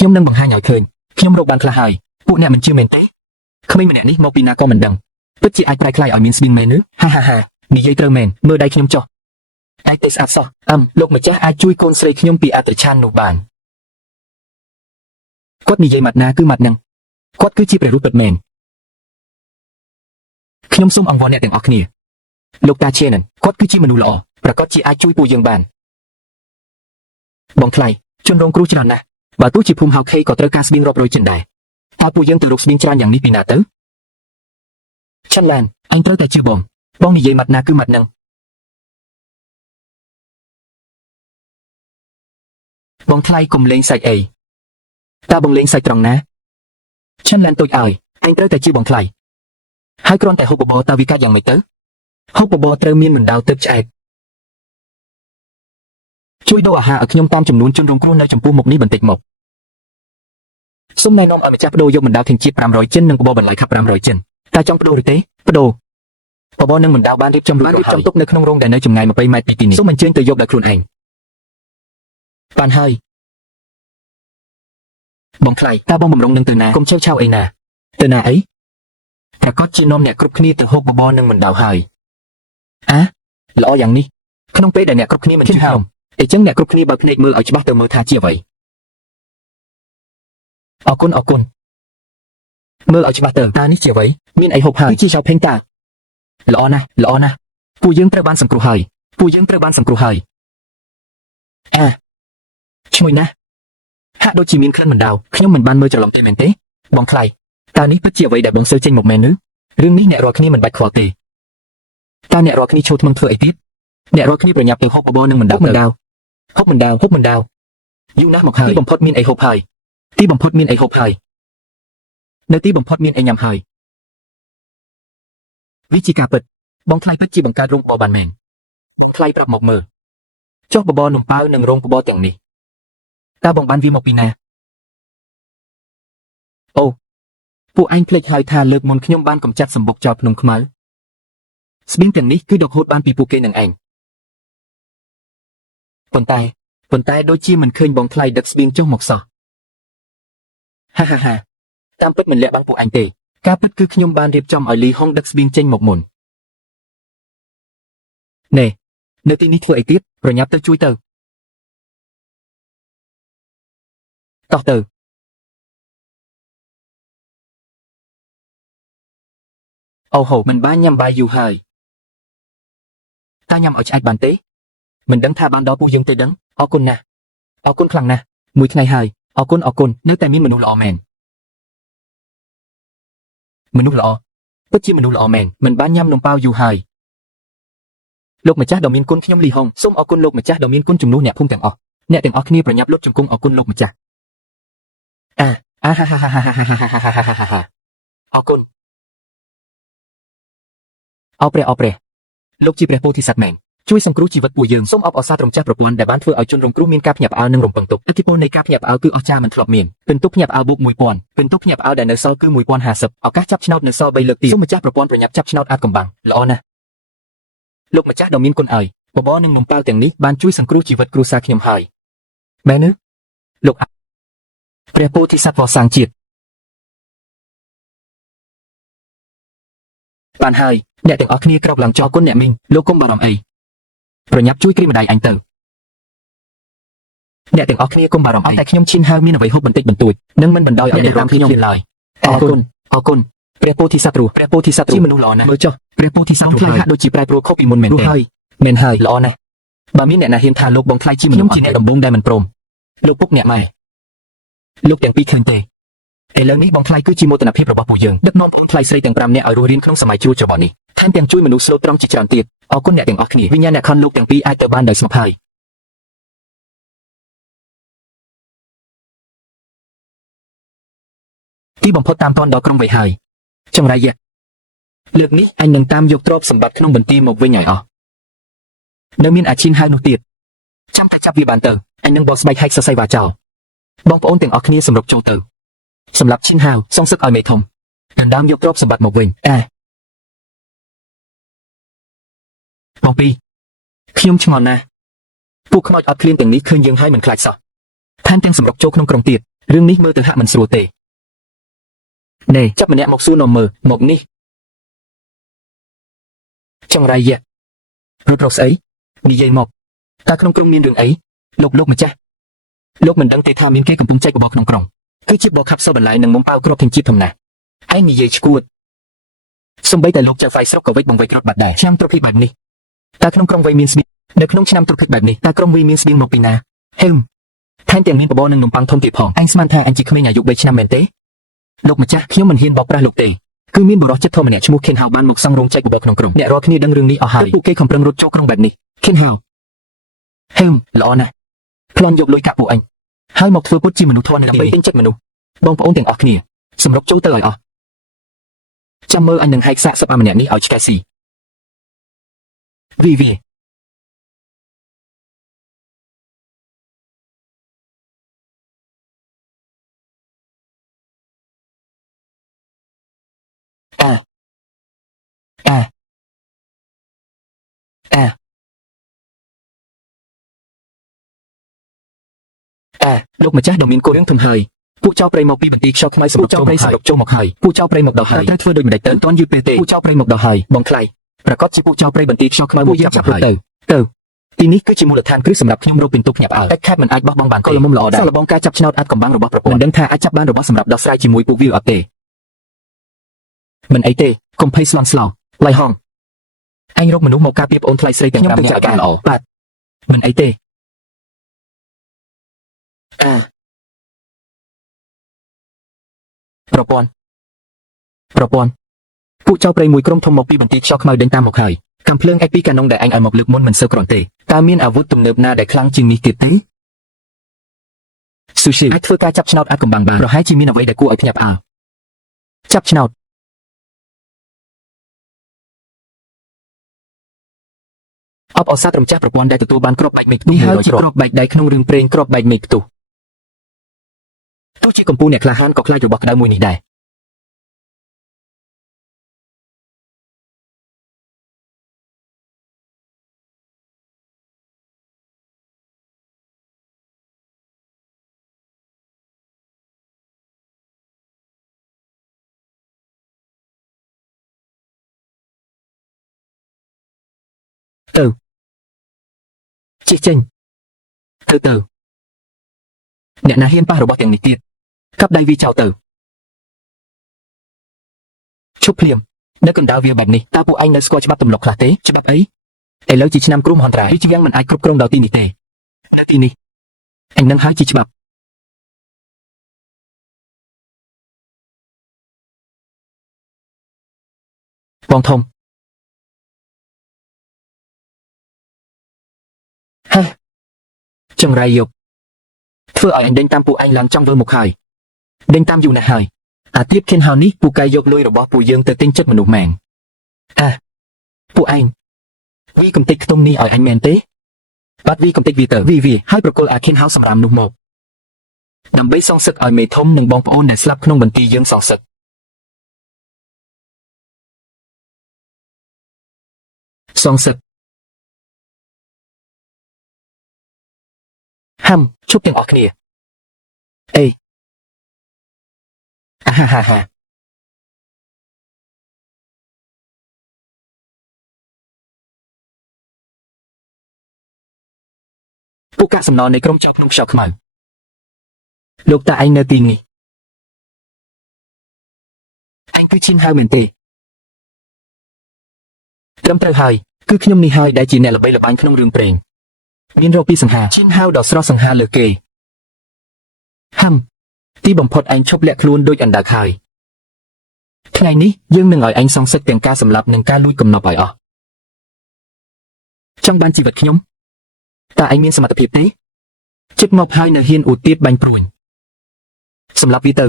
ខ្ញុំនឹងបង្ហាញឲ្យឃើញខ្ញុំរកបានខ្លះហើយពួកអ្នកមិនជឿមែនទេក្មេងម្នាក់នេះមកពីណាក៏មិនដឹងពិតជាអាចប្រែក្លាយឲ្យមានស្បៀងមែនឬហាហាហានិយាយត្រូវមែនមើលដៃខ្ញុំចុះឯកទេស្អាតសោះលោកម្ចាស់អាចជួយកូនស្រីខ្ញុំពីអត្តឆាននោះបានគាត់និយាយម៉ាត់ណាគឺម៉ាត់នឹងគាត់គឺជាព្រះរូបពិតមែនខ្ញុំសូមអង្វរអ្នកទាំងអស់គ្នាលោកតាឈេនិនគាត់គឺជាមនុស្សល្អប្រកាសជាអាចជួយពួកយើងបានបងថ្លៃជនរងគ្រោះច្រើនណាស់បើទោះជាភូមិហៅខេក៏ត្រូវការស្បៀងរាប់រយចិនដែរតើពួកយើងទៅរកស្បៀងច្រើនយ៉ាងនេះពីណាទៅឆាន់ឡានអញត្រូវតែជឿបងនិយាយម៉ាត់ណាគឺម៉ាត់នឹងបងថ្លៃកុំលេងសាច់អីតើបងលេងសាច់ត្រង់ណាឆាន់ឡានតូចឲ្យអញត្រូវតែជឿបងថ្លៃហើយគ្រាន់តែហូបបបរតើវាកាច់យ៉ាងម៉េចទៅហូបបបរត្រូវមានបណ្ដាលទឹកឆ្អែតជួយដូរអាហារឲ្យខ្ញុំតាមចំនួនជនរងគ្រោះនៅចំពោះមុខនេះបន្តិចមកសូមណែនាំឲ្យម្ចាស់បដូរយកបណ្ដាលធាងជាតិ500ចិននិងបបរបន្លែខាប់500ចិនតើចង់បដូរឬទេបដូរបបរនិងបណ្ដាលបានរៀបចំទុកនៅក្នុងរោងដែលនៅចម្ងាយ20ម៉ែត្រពីទីនេះសូមអញ្ជើញទៅយកដោយខ្លួនឯងបានហើយបងថ្លៃតើបងបំរុងនឹងទៅណាកុំឆាវអីណាទៅណាអីប្រកាសជានាំអ្នកគ្រប់គ្នាទៅហូបបបរនិងបណ្ដាលហើយល្អយ៉ាងនេះក្នុងពេលដែលអ្នកគ្រប់គ្នាមិនជឿខ្ញុំអញ្ចឹងអ្នកគ្រប់គ្នាបើកភ្នែកមើលឲ្យច្បាស់ទៅមើលថាជាអ្វីអរគុណមើលឲ្យច្បាស់ទៅតើនេះជាអ្វីមានអីហូបហើយគឺជាឆៅផេងតាល្អណាស់ពួកយើងត្រូវបានសង្គ្រោះហើយឈ្ងុយណាស់ហាក់ដូចជាមានក្លិនបណ្ដាលខ្ញុំមិនបានមើលច្រឡំទេមែនទេបងថ្លៃតើនេះពិតជាអ្វីដែលបងសើចេញមកមែនឬរឿងនេះអ្នករាល់គ្នាមិនបាច់ខ្វល់ទេតើអ្នករាល់គ្នាឈោធ្មឹងធ្វើអីទៀតអ្នករាល់គ្នាប្រញាប់ទៅហូបបបរនិងបណ្ដាលហូបបណ្ដាលយូរណាស់មកហើយទីបំផុតមានអីហូបហើយនៅទីបំផុតមានអីញ៉ាំហើយវាជាការពិតបងថ្លៃពិតជាបង្កើតរោងបបរបានមែនបងថ្លៃប្រាប់មកមើលចុះបបរនំប៉ាវនិងរោងបបរទាំងនេះតើបងបានវាមកពីណាអូពួកឯងភ្លេចហើយថាលើកមុនខ្ញុំបានកំចាត់សម្បុកចោលភ្នំខ្មៅស្បៀងទាំងនេះគឺដកហូតបានពីពួកគេនឹងឯងប៉ុន្តែដូចជាមិនឃើញបងថ្លៃដឹកស្បៀងចុះមកសោះហាតាមពិតមិនលាក់បាំងពួកអញទេការពិតគឺខ្ញុំបានរៀបចំឲ្យលីហុងដឹកស្បៀងចេញមកមុនណែនៅទីនេះធ្វើអីទៀតប្រញាប់ទៅជួយទៅតោះទៅអូហូមិនបានញ៉ាំបាយយូរហើយតើញ៉ាំឲ្យឆ្អែតបានទេមិនដឹងថាបានដល់ពួកយើងទេដឹងអរគុណណាស់អរគុណខ្លាំងណាស់មួយថ្ងៃហើយអរគុណនៅតែមានមនុស្សល្អមែនមនុស្សល្អពិតជាមនុស្សល្អមែនមិនបានញ៉ាំនំប៉ាវយូរហើយលោកម្ចាស់ដ៏មានគុណខ្ញុំលីហុងសូមអរគុណលោកម្ចាស់ដ៏មានគុណជំនួសអ្នកភូមិទាំងអស់អ្នកទាំងអស់គ្នាប្រញាប់លុតជង្គង់អរគុណលោកម្ចាស់អរគុណអរព្រះលោកជាព្រះពោធិសត្វមែនជួយសង្គ្រោះជីវិតពួកយើងសូមអបអរសាទរម្ចាស់ប្រព័ន្ធដែលបានធ្វើឲ្យជនរងគ្រោះមានការភ្ញាក់ផ្អើលនិងរំពឹងទុកឥទ្ធិពលនៃការភ្ញាក់ផ្អើលគឺអស្ចារ្យមិនធ្លាប់មានពិន្ទុភ្ញាក់ផ្អើលបូក1000ពិន្ទុភ្ញាក់ផ្អើលដែលនៅសល់គឺ1050ឱកាសចាប់ឆ្នោតនៅសល់3លើកទៀតសូមម្ចាស់ប្រព័ន្ធប្រញាប់ចាប់ឆ្នោតអាតកំបាំងល្អណាស់លោកម្ចាស់ដ៏មានគុណឲ្យបបរនិងនំប៉ាវទាំងនេះបានជួយសង្គ្រោះជីវិតគ្រួសារខ្ញុំហើយមែនទេលោកព្រះពោធិសត្វវសាងជាតិបានហើយអ្នកទាំងអស់គ្នាក្រោកឡើងចោលគុណអ្នកមីងលោកកុំបារម្ភអីប្រញាប់ជួយគ្រីម្ដាយអញទៅអ្នកទាំងអស់គ្នាកុំបារម្ភអីតែខ្ញុំឈានហៅមានអ្វីហូបបន្តិចបន្តួចនឹងមិនបណ្ដោយឲ្យអ្នករាំខ្ញុំឡើយអរគុណព្រះពោធិសត្វជាមនុស្សល្អណាស់មើលចុះព្រះពោធិសត្វហាក់ដូចជាប្រែប្រួលខុសពីមុនមែនទេមែនហើយល្អណាស់បើមានអ្នកណាហ៊ានថាលោកបងថ្លៃជាមនុស្សជាអ្នកដំបូងដែលមិនព្រមលោកពុកអ្នកម៉ែលោកទាំងពីរឃើញទេឥឡូវនេះបងថ្លៃគឺជាមោទនភាពរបស់ពួកយើងដឹកនាំបងថ្លៃស្រីទាំង5នាក់ឲ្យរស់រានក្នុងសម័យជួរច្របល់នេះថែមទាំងជួយមនុស្សស្លូតត្រង់ជាច្រើនទៀតអរគុណអ្នកទាំងអស់គ្នាវិញ្ញាណអ្នកខនលោកទាំងពីរអាចទៅបានដោយស្ងប់ហើយទីបំផុតតាមតនដល់ក្រុមវ័យហើយចង្រៃយៈលើកនេះអញនឹងតាមយកទ្រព្យសម្បត្តិក្នុងបន្ទាយមកវិញឲ្យអស់នៅមានអាឈិនហើយនោះទៀតចាំតែចាប់វាបានទៅអញនឹងបោះស្បែកហែកសរសៃវ៉ាចោលបងប្អូនទាំងអស់គ្នាសម្រុកចូលទៅសម្រាប់ឈិនហាវសងសឹកឲ្យមេធំដណ្ដើមយកទ្រព្យសម្បត្តិមកវិញបងពីរខ្ញុំឆ្ងល់ណាស់ពួកខ្មោចអត់ឃ្លានទាំងនេះឃើញយើងហើយមិនខ្លាចសោះថែមទាំងសម្រុកចូលក្នុងក្រុងទៀត រឿងនេះមើលទៅហាក់មិនស្រួលទេណែចាប់ម្នាក់មកសួរនំមើលមកនេះចង្រៃយៈរត់រកស្អីនិយាយមកតើក្នុងក្រុងមានរឿងអីលោកម្ចាស់លោកមិនដឹងទេថាមានគេកំពុងចែកបបរក្នុងក្រុងគឺជាបបរខាប់សបន្លាយនិងមុំប៉ាវគ្រាប់ទាំងជាតិធំណាស់ឯងនិយាយឈួតសម្បីតែលោកចៅហ្វាយស្រុកក៏វិចបង្វេចរត់បាត់ដែរឆ្នាំទ្រភិបែបនេះតើក្នុងក្រុងវ័យមានស្បៀងនៅក្នុងឆ្នាំទ្រភិបែបនេះតើក្រុងវ័យមានស្បៀងមកពីណាហឹមថែមទាំងមានបបរនិងនំប៉័ងធំទៀតផងឯងស្មានថាអញជាក្មេងអាយុ3ឆ្នាំមែនទេលោកម្ចាស់ខ្ញុំមិនហ៊ានបោកប្រាស់លោកទេគឺមានបរិសុទ្ធចិត្តធម្នាក់ឈ្មោះខេនហៅបានមកសង់រោងចែកបបរក្នុងក្រុងអ្នករាល់គ្នាដឹងរឿងនេះអស់ហើយពួកគេខំប្រឹងរត់ចូលក្រុងបែបនេះខេនហៅហឹមល្អណាស់ប្លន់យកលុយកាក់ពួកអញហើយមកធ្វើពុតជាមនុស្សធម៌ដើម្បីទិញចិត្តមនុស្សបងប្អូនទាំងអស់គ្នាសម្រុកចូលទៅឲ្យអស់ចាំមើលអញនឹងហែកសាកសពអាម្នាក់នេះឲ្យឆ្កែស៊ីវីលោកម្ចាស់ដ៏មានគោលរឿងធំហើយពួកចៅព្រៃមកពីបន្ទីខ្យល់ខ្មៅសម្រាប់ចូលមកហើយពួកចៅព្រៃមកដល់ហើយត្រូវធ្វើដូចម្ដេចទៅមិនទាន់យឺតពេលទេពួកចៅព្រៃមកដល់ហើយបងថ្លៃប្រកាសជាពួកចៅព្រៃបន្ទីខ្យល់ខ្មៅមកចាប់ហើយទៅទីនេះគឺជាមូលដ្ឋានគ្រឹះសម្រាប់ខ្ញុំរកពិន្ទុភ្ញាក់ផ្អើលតែខេត្តមិនអាចបោះបង់បានកលមុំល្អដែរសាឡបងការចាប់ឆ្នោតអាចកំបាំងរបស់ប្រព័ន្ធមិនដឹងថាអាចចាប់បានរបស់សម្រាប់ដោះស្រាយជាមួយពួកវាអត់ទេមិនអីទេកុំភ័យស្លន់ស្លោឡៃហងអញរកមនុស្សមកការពារប្អូនថ្លៃស្រីទាំង5នាក់ឲ្យបានល្អបាទមិនអីទេប្រព័ន្ធពួកចៅព្រៃមួយក្រុមធំមកពីបន្ទាយខ្យល់ខ្មៅដេញតាមមកហើយកាំភ្លើងឯពីកាណុងដែលអញឲ្យមកលើកមុនមិនសូវគ្រាន់ទេតើមានអាវុធទំនើបណាដែលខ្លាំងជាងនេះទៀតទេស៊ូស៊ីអាចធ្វើការចាប់ឆ្នោតអាចកំបាំងបានប្រហែលជាមានអ្វីដែលគួរឲ្យភ្ញាក់ផ្អើលចាប់ឆ្នោតអបអរសាទរម្ចាស់ប្រព័ន្ធដែលទទួលបានគ្រាប់បែកមេឃផ្ទុះហើយជាគ្រាប់បែកដៃក្នុងរឿងព្រេងគ្រាប់បែកមេឃផ្ទុះទោះជាកម្ពុជាអ្នកក្លាហានក៏ខ្លាចរបស់ក្តៅមួយនេះដែរទៅជិះចេញទៅអ្នកណាហ៊ានប៉ះរបស់ទាំងនេះទៀតកាប់ដៃវាចោលទៅឈប់ភ្លាមនៅកណ្ដាលវាបែបនេះតើពួកឯងនៅស្គាល់ច្បាប់ទម្លាប់ខ្លះទេច្បាប់អីឥឡូវជាឆ្នាំគ្រោះមហន្តរាយវាជាយ៉ាងមិនអាចគ្រប់គ្រងដល់ទីនេះទេនៅទីនេះអញនឹងហើយជាច្បាប់បងធំចង្រៃយកធ្វើឲ្យអញដេញតាមពួកឯងឡើងចង់វិលមកហើយដេញតាមយូរណាស់ហើយអាទៀតខៀនហៅនេះពួកកែយកលុយរបស់ពួកយើងទៅទិញចិត្តមនុស្សម៉ែងពួកឯងវីកំតិចខ្ទង់នេះឲ្យអញមែនទេបាត់វីកំតិចវាទៅវីហើយប្រគល់អាខៀនហៅសម្រាប់នោះមកដើម្បីសងសឹកឲ្យមេធំនិងបងប្អូនដែលស្លាប់ក្នុងបន្ទាយយើងសងសឹកហាំជប់ទាំងអស់គ្នាអេហាពួកកាកសំណល់នៃក្រុមចៅក្នុងខ្យល់ខ្មៅលោកតាឯងនៅទីនេះឯងគឺឈិនហៅមែនទេត្រឹមត្រូវហើយគឺខ្ញុំនេះហើយដែលជាអ្នកល្បីល្បាញក្នុងរឿងព្រេងមានរកពីសង្ហាឈិនហៅដល់ស្រស់សង្ហាលើគេហាំទីបំផុតឯងឈប់លាក់ខ្លួនដូចអណ្ដើកហើយថ្ងៃនេះយើងនឹងឲ្យឯងសងសឹកទាំងការសម្លាប់និងការលួចកំណប់ឲ្យអស់ចង់បានជីវិតខ្ញុំតើឯងមានសមត្ថភាពទេជិតមកហើយនៅហ៊ានអួតទៀតបាញ់ព្រួញសម្លាប់វាទៅ